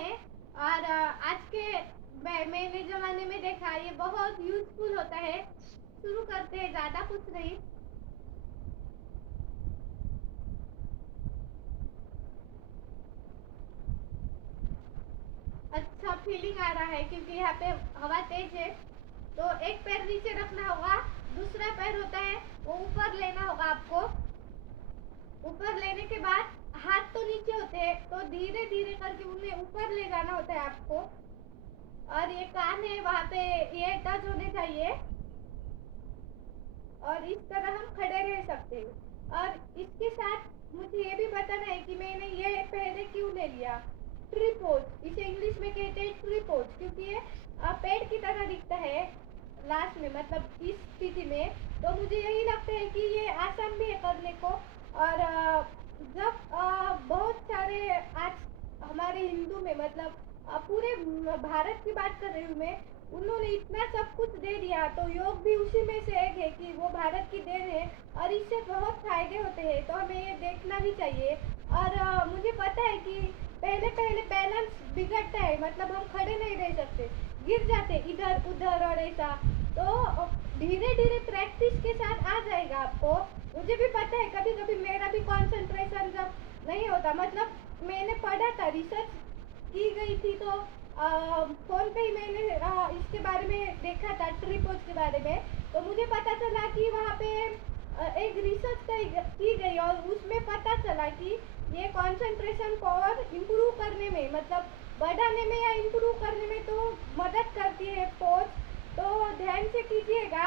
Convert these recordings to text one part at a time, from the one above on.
है और आज के मैंने ज़माने में देखा ये बहुत यूज़फुल होता है। शुरू करते हैं, ज़्यादा कुछ नहीं। अच्छा फीलिंग आ रहा है क्योंकि यहाँ पे हवा तेज है। तो एक पैर नीचे रखना होगा, दूसरा पैर होता है वो ऊपर लेना होगा आपको। ऊपर लेने के बाद हाथ तो नीचे होते हैं, तो धीरे धीरे करके उन्हें ऊपर ले जाना होता है आपको। और ये कान है वहाँ पे ये टच होने चाहिए और इस तरह हम खड़े रह सकते हैं। और इसके साथ मुझे ये भी बताना है कि मैंने ये पहले क्यों ले लिया। ट्री पोज, इसे इंग्लिश में कहते हैं ट्री पोज, क्योंकि ये पेड़ की तरह दिखता है लास्ट में, मतलब इस स्थिति में। तो मुझे यही लगता है कि ये आसान भी है करने को। और जब बहुत सारे आज हमारे हिंदू में, मतलब पूरे भारत की बात कर रही हूँ मैं, उन्होंने इतना सब कुछ दे दिया, तो योग भी उसी में से एक है कि वो भारत की देन है और इससे बहुत फायदे होते हैं। तो हमें ये देखना भी चाहिए। और मुझे पता है कि पहले पहले बैलेंस बिगड़ता है, मतलब हम खड़े नहीं रह सकते, गिर जाते इधर उधर और ऐसा। तो धीरे धीरे प्रैक्टिस के साथ आ जाएगा आपको। मुझे भी पता है कभी कभी मेरा भी कंसंट्रेशन जब नहीं होता, मतलब मैंने पढ़ा था, रिसर्च की गई थी, तो फोन पे ही मैंने इसके बारे में देखा था, ट्री पोज के बारे में। तो मुझे पता चला कि वहाँ पे एक रिसर्च की गई और उसमें पता चला कि ये कंसंट्रेशन पावर इम्प्रूव करने में, मतलब बढ़ाने में या इम्प्रूव करने में तो मदद करती है पोज। तो ध्यान से कीजिएगा।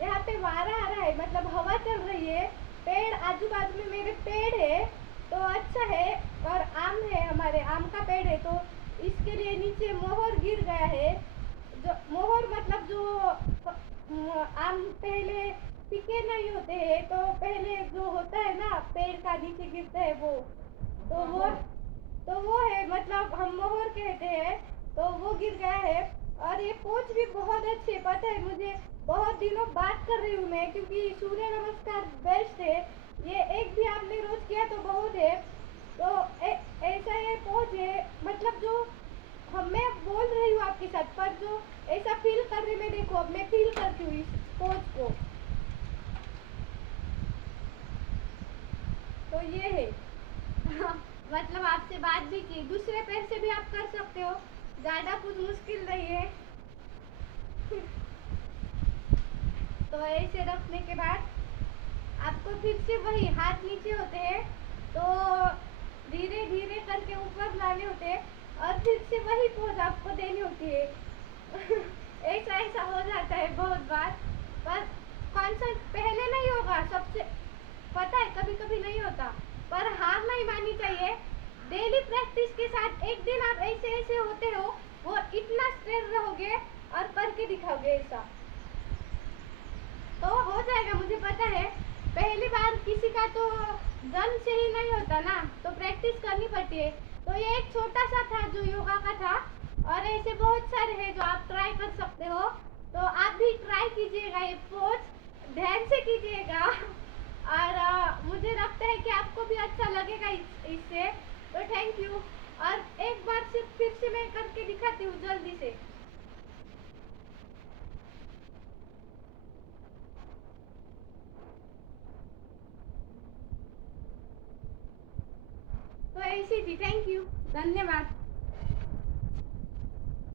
यहाँ पे वारा आ रहा है, मतलब हवा चल रही है, पेड़ आजू बाजू में मेरे पेड़ है, तो अच्छा है। और आम है, हमारे आम का पेड़ है, तो इसके लिए नीचे मोहर गिर गया है। जो मोहर मतलब जो आम पहले पीके नहीं होते हैं, तो पहले जो होता है ना पेड़ का नीचे गिरता है वो, तो वो है, मतलब हम मोहर कहते हैं। तो वो गिर गया है। और ये पोच भी बहुत अच्छे, पता है मुझे, बहुत दिनों बात कर रही हूँ मैं, क्योंकि सूर्य नमस्कार बेस्ट है। ये एक भी आपने रोज किया तो बहुत है। तो ऐसा ये पोज है, मतलब जो मैं बोल रही हूँ आपके साथ, पर जो ऐसा फील करने में, देखो अब मैं फील करती हूँ इस पोज को। तो ये है मतलब आपसे बात भी की, दूसरे पैर से भी आप कर सकते हो, ज़्यादा कुछ मुश्किल नहीं है तो ऐसे रखने के बाद आपको फिर से वही हाथ नीचे होते हैं, तो धीरे धीरे करके ऊपर लाने होते हैं और फिर से वही पोज आपको देनी होती है ऐसा ऐसा हो जाता है बहुत बार, पर कॉन्सर्ट पहले नहीं होगा सबसे, पता है कभी कभी नहीं होता, पर हार नहीं माननी चाहिए। डेली प्रैक्टिस के साथ एक दिन आप ऐसे ऐसे होते हो, वो इतना स्ट्रेस रहोगे और करके दिखाओगे ऐसा, तो हो जाएगा। मुझे पता है पहली बार किसी का तो जन्म से ही नहीं होता ना, तो प्रैक्टिस करनी पड़ती है। तो ये एक छोटा सा था जो योगा का था, और ऐसे बहुत सारे हैं जो आप ट्राई कर सकते हो। तो आप भी ट्राई कीजिएगा ये पोज, ध्यान से कीजिएगा और मुझे लगता है कि आपको भी अच्छा लगेगा इससे। तो थैंक यू। और एक बार सिर्फ फिर से मैं करके दिखाती हूँ जल्दी से। तो ऐसी थी, थैंक यू, धन्यवाद।